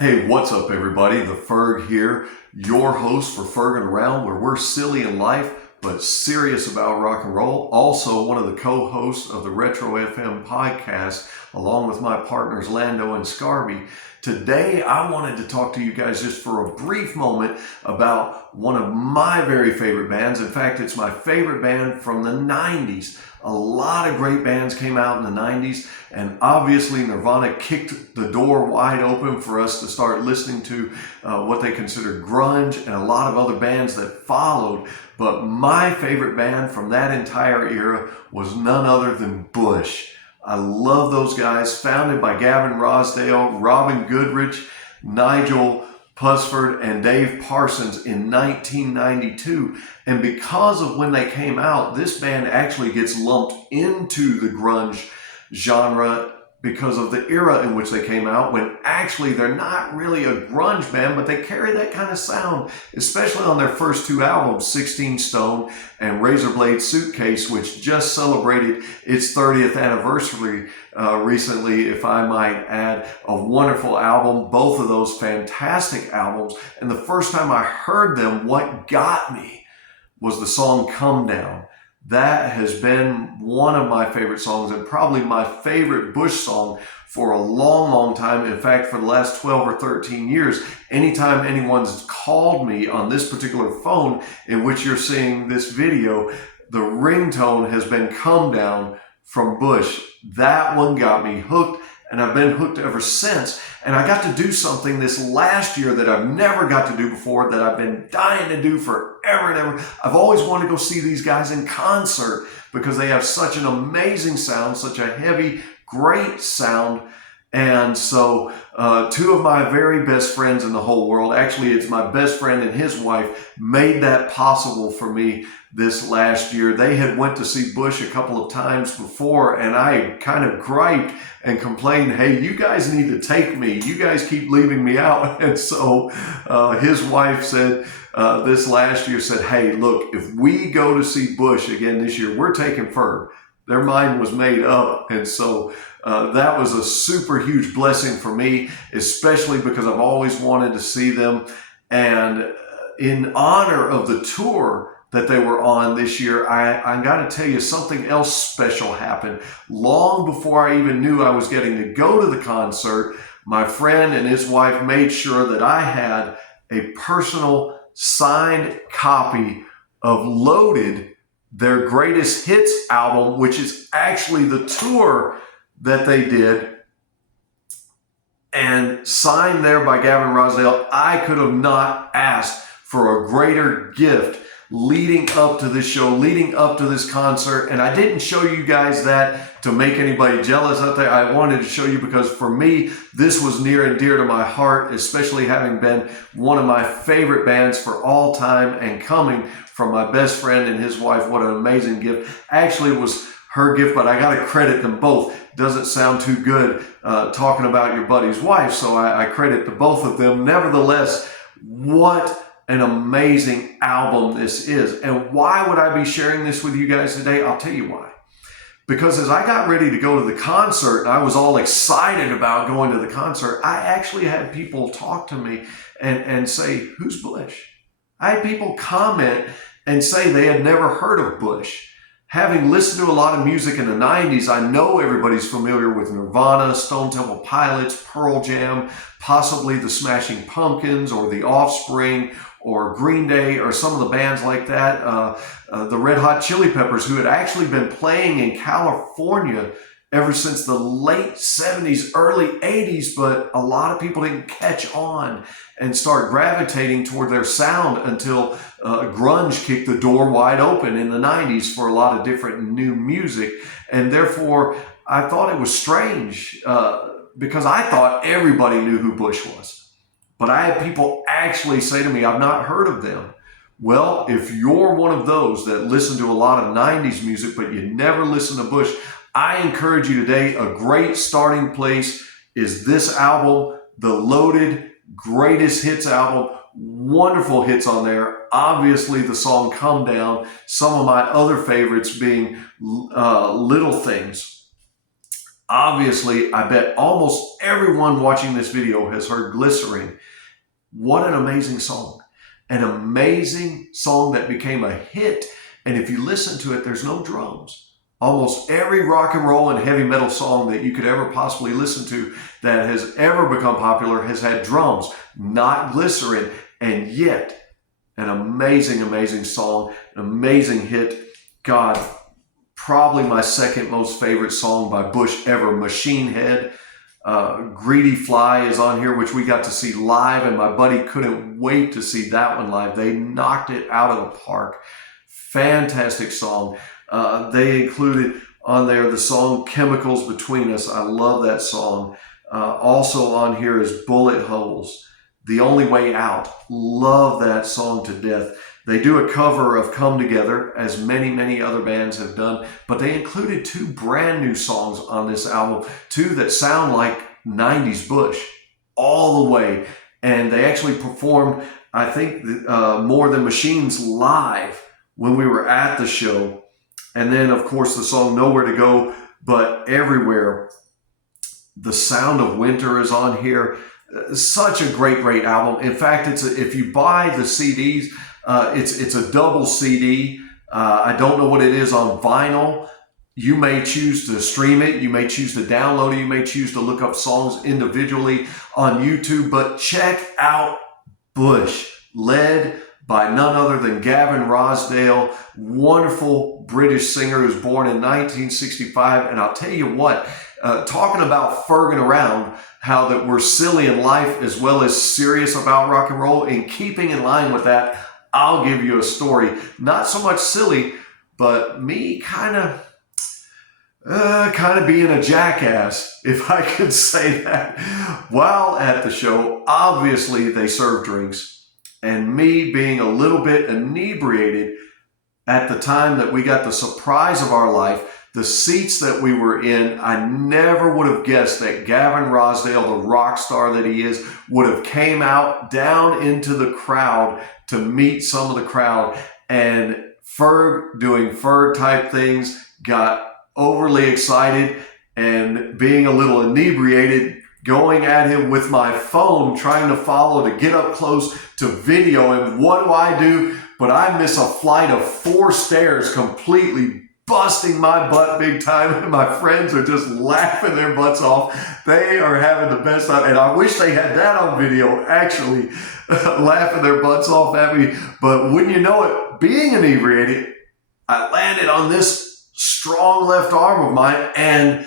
Hey, what's up everybody? The Ferg here, your host for Ferg and Around, where we're silly in life, but serious about rock and roll. Also one of the co-hosts of the Retro FM podcast, along with my partners Lando and Scarby. Today, I wanted to talk to you guys just for a brief moment about one of my very favorite bands. In fact, it's my favorite band from the 90s. A lot of great bands came out in the 90s, and obviously Nirvana kicked the door wide open for us to start listening to what they considered grunge and a lot of other bands that followed. But my favorite band from that entire era was none other than Bush. I love those guys, founded by Gavin Rossdale, Robin Goodrich, Nigel Pusford, and Dave Parsons in 1992. And because of when they came out, this band actually gets lumped into the grunge genre because of the era in which they came out, when actually they're not really a grunge band, but they carry that kind of sound, especially on their first two albums, 16 Stone and Razorblade Suitcase, which just celebrated its 30th anniversary recently, if I might add. A wonderful album, both of those fantastic albums. And the first time I heard them, what got me was the song Come Down. That has been one of my favorite songs and probably my favorite Bush song for a long, long time. In fact, for the last 12 or 13 years, anytime anyone's called me on this particular phone in which you're seeing this video, the ringtone has been Come Down from Bush. That one got me hooked, and I've been hooked ever since. And I got to do something this last year that I've never got to do before, that I've been dying to do forever and ever. I've always wanted to go see these guys in concert because they have such an amazing sound, such a heavy, great sound. And so two of my very best friends in the whole world, actually it's my best friend and his wife, made that possible for me this last year. They had went to see Bush a couple of times before, and I kind of griped and complained, hey, you guys need to take me. You guys keep leaving me out. And so his wife said, this last year said, hey, look, if we go to see Bush again this year, we're taking Ferg. Their mind was made up. And so that was a super huge blessing for me, especially because I've always wanted to see them. And in honor of the tour that they were on this year, I got to tell you, something else special happened. Long before I even knew I was getting to go to the concert, my friend and his wife made sure that I had a personal signed copy of Loaded, their greatest hits album, which is actually the tour that they did, and signed there by Gavin Rossdale. I could have not asked for a greater gift leading up to this show, leading up to this concert. And I didn't show you guys that to make anybody jealous out there. I wanted to show you because for me, this was near and dear to my heart, especially having been one of my favorite bands for all time and coming from my best friend and his wife. What an amazing gift. Actually, it was her gift, but I got to credit them both. Doesn't sound too good talking about your buddy's wife, so I credit to both of them. Nevertheless, what an amazing album this is. And why would I be sharing this with you guys today? I'll tell you why. Because as I got ready to go to the concert, and I was all excited about going to the concert, I actually had people talk to me and say, who's Bush? I had people comment and say they had never heard of Bush. Having listened to a lot of music in the 90s, I know everybody's familiar with Nirvana, Stone Temple Pilots, Pearl Jam, possibly the Smashing Pumpkins or the Offspring or Green Day or some of the bands like that. The Red Hot Chili Peppers, who had actually been playing in California ever since the late 70s, early 80s, but a lot of people didn't catch on and start gravitating toward their sound until grunge kicked the door wide open in the 90s for a lot of different new music. And therefore, I thought it was strange because I thought everybody knew who Bush was. But I had people actually say to me, I've not heard of them. Well, if you're one of those that listen to a lot of 90s music, but you never listen to Bush, I encourage you today, a great starting place is this album, the Loaded Greatest Hits album. Wonderful hits on there. Obviously, the song Come Down. Some of my other favorites being Little Things. Obviously, I bet almost everyone watching this video has heard Glycerine. What an amazing song. An amazing song that became a hit. And if you listen to it, there's no drums. Almost every rock and roll and heavy metal song that you could ever possibly listen to that has ever become popular has had drums, not Glycerine. And yet, an amazing, amazing song, an amazing hit. God, probably my second most favorite song by Bush ever, Machine Head. Greedy Fly is on here, which we got to see live, and my buddy couldn't wait to see that one live. They knocked it out of the park. Fantastic song. They included on there the song Chemicals Between Us. I love that song. Also on here is Bullet Holes, The Only Way Out. Love that song to death. They do a cover of Come Together, as many, many other bands have done, but they included 2 brand new songs on this album, 2 that sound like 90s Bush all the way. And they actually performed, I think, More Than Machines live when we were at the show. And then, of course, the song Nowhere to Go But Everywhere. The Sound of Winter is on here. Such a great, great album. In fact, if you buy the CDs, it's a double CD. I don't know what it is on vinyl. You may choose to stream it. You may choose to download it. You may choose to look up songs individually on YouTube. But check out Bush, led by none other than Gavin Rossdale, wonderful British singer who was born in 1965. And I'll tell you what, talking about Ferging around, how that we're silly in life as well as serious about rock and roll, in keeping in line with that, I'll give you a story. Not so much silly, but me kind of being a jackass, if I could say that. While at the show, obviously they serve drinks. And me being a little bit inebriated at the time that we got the surprise of our life, the seats that we were in, I never would have guessed that Gavin Rossdale, the rock star that he is, would have came out down into the crowd to meet some of the crowd. And Ferg, doing Ferg type things, got overly excited, and being a little inebriated, going at him with my phone, trying to follow to get up close to video him. What do? But I miss a flight of 4 stairs, completely busting my butt big time, and my friends are just laughing their butts off. They are having the best time, and I wish they had that on video, actually laughing their butts off at me. But wouldn't you know it, being inebriated, I landed on this strong left arm of mine and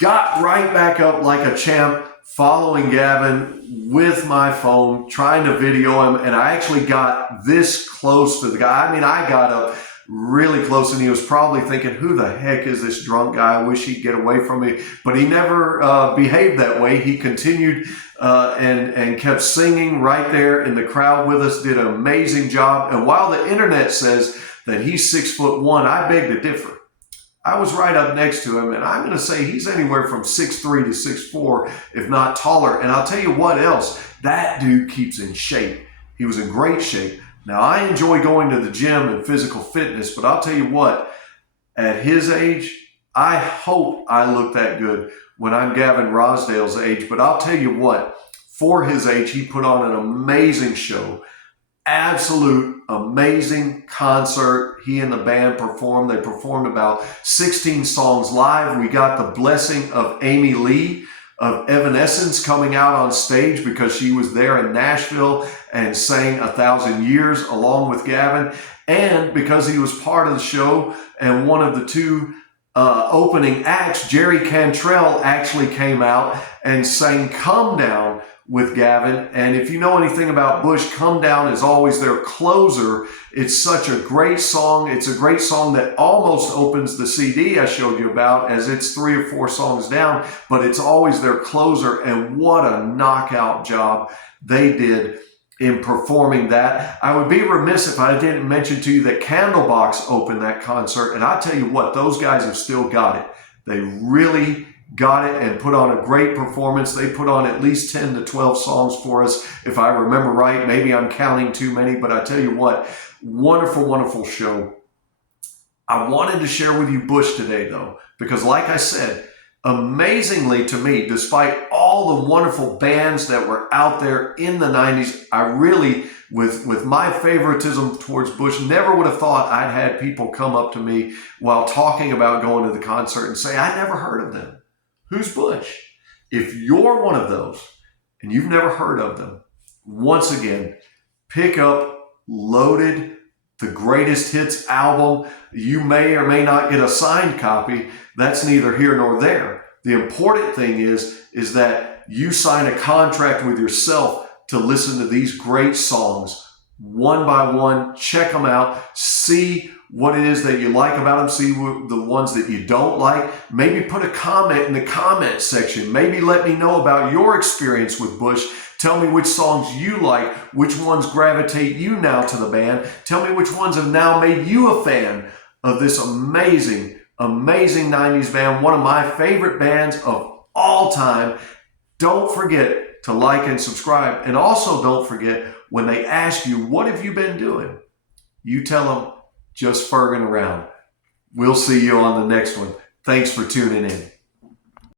got right back up like a champ, following Gavin with my phone, trying to video him. And I actually got this close to the guy. I mean, I got up really close, and he was probably thinking, who the heck is this drunk guy? I wish he'd get away from me. But he never behaved that way. He continued and kept singing right there in the crowd with us, did an amazing job. And while the internet says that he's 6'1", I beg to differ. I was right up next to him, and I'm going to say he's anywhere from 6'3" to 6'4", if not taller. And I'll tell you what else, that dude keeps in shape. He was in great shape. Now, I enjoy going to the gym and physical fitness, but I'll tell you what, at his age, I hope I look that good when I'm Gavin Rossdale's age. But I'll tell you what, for his age, he put on an amazing show. Absolute amazing concert. He and the band performed. They performed about 16 songs live. We got the blessing of Amy Lee of Evanescence coming out on stage because she was there in Nashville and sang 1,000 Years along with Gavin. And because he was part of the show and one of the 2 opening acts, Jerry Cantrell actually came out and sang Come Down with Gavin. And if you know anything about Bush, Come Down is always their closer. It's such a great song. It's a great song that almost opens the CD I showed you about, as it's 3 or 4 songs down, but it's always their closer. And what a knockout job they did in performing that. I would be remiss if I didn't mention to you that Candlebox opened that concert. And I tell you what, those guys have still got it. They really got it and put on a great performance. They put on at least 10 to 12 songs for us, if I remember right. Maybe I'm counting too many, but I tell you what, wonderful, wonderful show. I wanted to share with you Bush today, though, because like I said, Amazingly to me, despite all the wonderful bands that were out there in the 90s, I really, with my favoritism towards Bush, never would have thought I'd had people come up to me while talking about going to the concert and say, I never heard of them. Who's Bush? If you're one of those and you've never heard of them, once again, pick up Loaded, the greatest hits album. You may or may not get a signed copy. That's neither here nor there. The important thing is that you sign a contract with yourself to listen to these great songs one by one, check them out, see what it is that you like about them, see the ones that you don't like. Maybe put a comment in the comment section. Maybe let me know about your experience with Bush. Tell me which songs you like, which ones gravitate you now to the band. Tell me which ones have now made you a fan of this amazing 90s band, one of my favorite bands of all time. Don't forget to like and subscribe. And also don't forget, when they ask you, what have you been doing? You tell them, just ferging around. We'll see you on the next one. Thanks for tuning in.